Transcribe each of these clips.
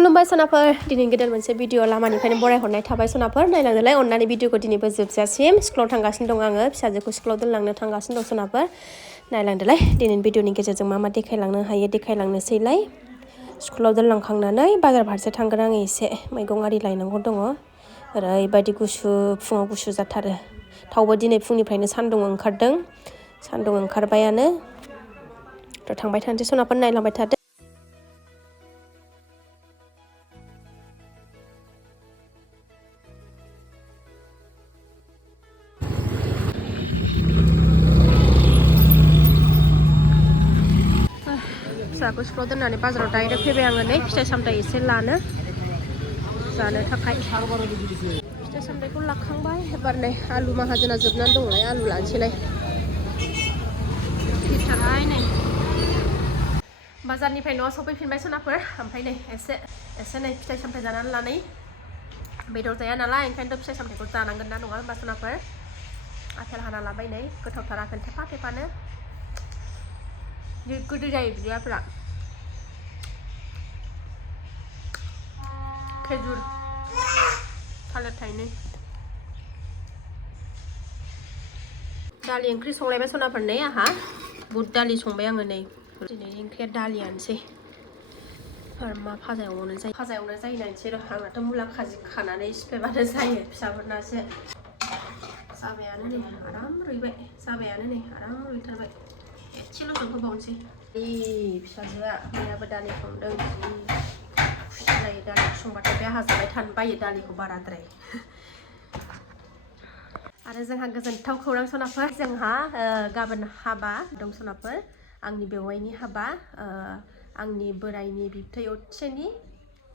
खुलुमबाय सनाफोर दिनै गोदान मोनसे भिडिअ लामानिफ्रायनो बरायहरनाय थाबाय सनाफोर नायलांदोलाय अननानै भिडिअखौ दिनैबो जोबजासिम स्कुलाव थांगासिनो दं आङो फिसाजोखौ स्कुलाव दोनलांनो थांगासिनो दं सनाफोर नायलांदोलाय दिनैनि भिडिअनि गेजेरजों मा देखायलांनो हायो देखायलांनोसैलाय स्कुलाव दोनलांखांनानै बाजार फारसे थांगोन आङो एसे मैगं आरि लायनांगौ दङ ओरैबायदि गुसु फुङाव गुसु जाथारो थावबो दिनै फुंनिफ्रायनो सान्दुं ओंखारदों सान्दुं ओंखारबायानो थ' थांबाय थानोसै सनाफोर नायलांबाय थादो फिसाखौ स्कुलाव दोननानै बाजाराव डाइरेक्ट फैबाय आङो नै फिथाइ सामथाइ एसे लानो जानो थाखाय फिथाइ सामथाइखौ लाखांबाय एबार नै आलु माहाजोना जोबनानै दंलाय आलु लानोसैलाय गिथारहाय नै बाजारनिफ्राय न'आव सफैफिनबाय सनाफोर ओमफ्राय नै एसे नै फिथाइ सामथाइ जानानै लानै बेदर जाया नालाय ओंखायनोथ' फिथाइ सामथाइखौ जानांगोन ना नङा होनबा सनाफोर आपेल हाना लाबाय नै गोथावथार आपेल थेफा थेफानो गोदै जायो बिदियाफोरा खेजुर थालिर थाइनै दालि ओंख्रि संलायबाय सनाफोर नै आंहा बुट दालि संबाय आङो नै दिनै ओंख्रिया दालियानोसै आरो मा भाजा एवनाय जायो नायनोसै र' आंनाथ' मुला खाजि खानानै सिफ्लेबानो जायो फिसाफोरनासो जाबायानो नै आराम रुइथारबाय एसेल' होबावनोसै फिसाजोआ मैयाबो दालि संदों खुसि जायो दालि संबाथाय बे हाजाबाय थानो बायो दालिखौ बाराद्राय आरो जोंहा गोजोनथाव खौरां सनाफोर जोंहा गाबोन हाबा दं सनाफोर आंनि बेवाइनि हाबा आंनि बोराइनि बिबथै असेनि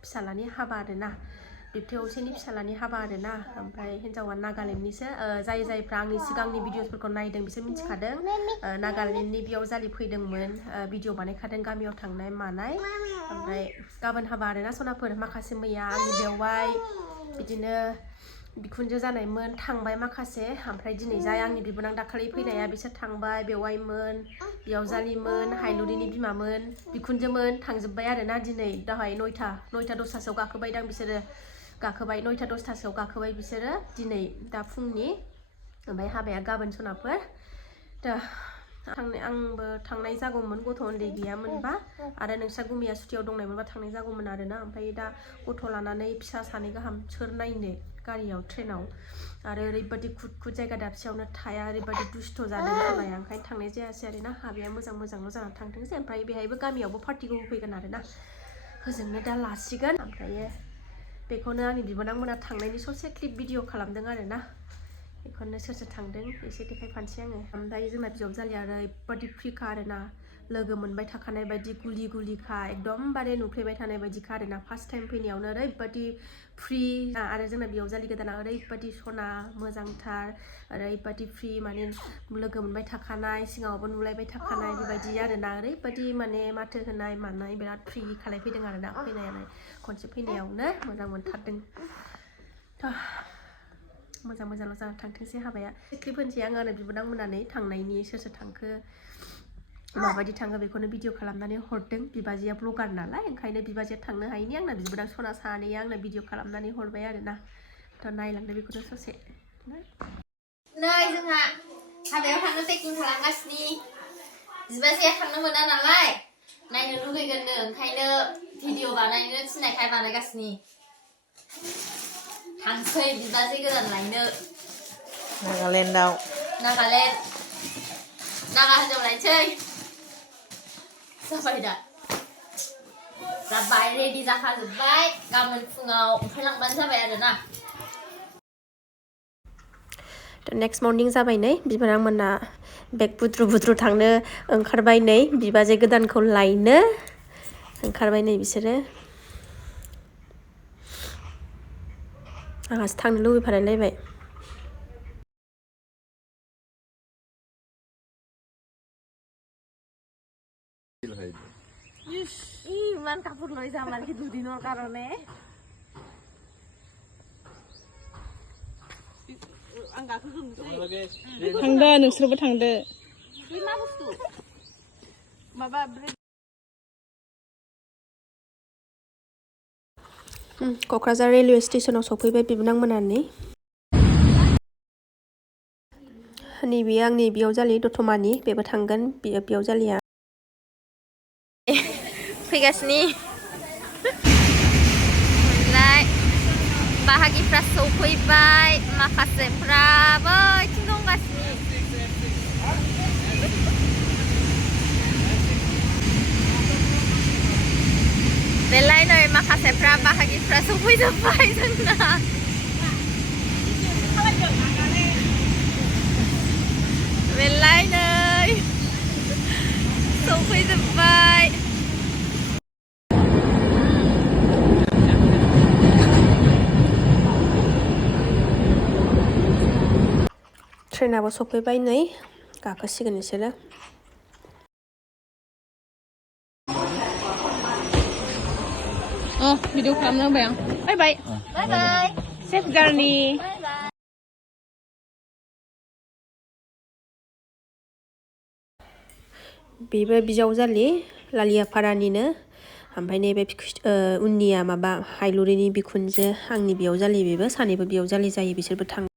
फिसालानि हाबा आरोना बिबथै असेनि फिसालानि हाबा आरोना ओमफ्राय हिन्जावा नागालेण्डनिसो जायफ्रा आंनि सिगांनि भिडिअसफोरखौ नायदों बिसोर मिथिखादों नागालेण्डनि बेयाव जालि फैदोंमोन भिडिअ बानायखादों गामियाव थांनाय मानाय ओमफ्राय गाबोन हाबा आरोना सनाफोर माखासे मैया आंनि बेवाइ बिदिनो बिखुनजो जानायमोन थांबाय माखासे ओमफ्राय दिनै जाय आंनि बिबोनां दाखालि फैनाया बिसोर थांबाय बेवाइमोन बियावजालिमोन हायलुरिनि बिमामोन बिखुनजोमोन थांजोब्बाय आरोना दिनै दाहाय नयथा 10:00 गाखोबायदां बिसोरो गाखोबाय 9:00-10:00 गाखोबाय बिसोरो दिनै दा फुंनि ओमफ्राय हाबाया गाबोन सनाफोर दा आंबो थांनाय जागौमोन गथ' उन्दै गैयामोनबा आरो नोंस्रा गुमिया सुटियाव दंनायमोनबा थांनाय जागौमोन आरोना ओमफ्राय दा गथ' लानानै फिसा सानै गाहाम सोर नायनो गारियाव ट्रेनाव आरो ओरैबायदि खुद जायगा दाबसेयावनो थाया ओरैबायदि दुस्थ' जादों खोनाया ओंखायनो थांनाय जायासै आरोना हाबाया मोजांल' जानानै थांथोंसै ओमफ्राय बेहायबो गामियावबो पार्टिखौ होफैगोन आरोना होजोंनो दा लासिगोन ओमफ्रायो बेखौनो आंनि बिबोनांमोना थांनायनि ससे क्लिप भिडिअ खालामदों आरोना बेखौनो सोर थांदों एसे देखायफानोसै आङो ओमफ्राय जोंना बिजावजालिया ओरैबायदि फ्रिखा आरोना लोगो मोनबाय थाखानाय बायदि गुलिखा एकदमबारे नुफ्लेबाय थानाय बायदिखा आरोना फार्स्ट टाइम फैनायावनो ओरैबायदि फ्रि आरो जोंना बिजावजालि गोदाना ओरैबायदि सना मोजांथार ओरैबायदि फ्रि माने लोगो मोनबाय थाखानाय सिगाङावबो नुलायबाय थाखानाय बेबायदि आरोना ओरैबायदि माने माथो होनाय मानाय बिराद फ्रि खालायफैदों आरोना फैनायानो खनसे फैनायावनो मोजां मोनथारदों मोजांल' जाना थांथोंसै हाबाया क्लिप होनसै आङो बिबोनांमोननानै थांनायनि सोर थांखो माबायदि थाङो बेखौनो भिडिअ खालामनानै हरदों बिबाजैया ब्लगार नालाय ओंखायनो बिबाजैया थांनो हायिनि आंना बिबोनां सना सानैया आंनो भिडिअ खालामनानै हरबाय आरोना थ' नायलांदो बेखौनो ससे नै जोंहा हाबायाव थांनो पेकिं खालामगासिनो बिबाजैया थांनो मोना नालाय नायनो लुगैगोननो ओंखायनो भिडिअ बानायनो थिननायखाय बानायगासिनो थांसै बिबाजै गोदान लायनो नागालेण्ड नागा हिनजाव लायनोसै जाबाय रेडि जाखाजोब्बाय गाबोन फुङाव ओंखारलांबानो जाबाय आरोना नेक्स्ट मर्निं जाबाय नै बिबोनांमोना बेग बुद्रु थांनो ओंखारबाय नै बिबाजै गोदानखौ लायनो ओंखारबाय नै बिसोरो आंहासो थांनो लुबैफालायलायबाय ইমান কাপোৰ লৈ যাম আৰু দুদিনৰ কাৰণে थांदो नोंसोरबो थांदो मा बुस्थु माबा क'क्राझार रेलवे स्टेशनाव सफैबाय बिबोनांमोनानि नैबे आंनि बियावजालि दतमानि बेबो थांगोन बियावजालिया फैगासिनो ओमफ्राय बाहागिफ्रा सफैबाय माखासेफ्राबो बैथिं दंगासिनो बेलाय नै माखासेफ्रा बाहागिफ्रा सफैजोब्बाय जोंना बेलाय नै सफैजोब्बाय ट्रेनाबो सफैबाय नै गाखोसिगोन बिसोरो भिडिअ खालामनो होबाय आं बाय बाय बाय बाय सेफ जार्नि बेबो बिजावजालि लालियाफारानिनो ओमफ्राय नैबे उननिया माबा हायलुरिनि बिखुनजो आंनि बियावजालि बेबो सानैबो बियावजालि जायो बिसोरबो थाङो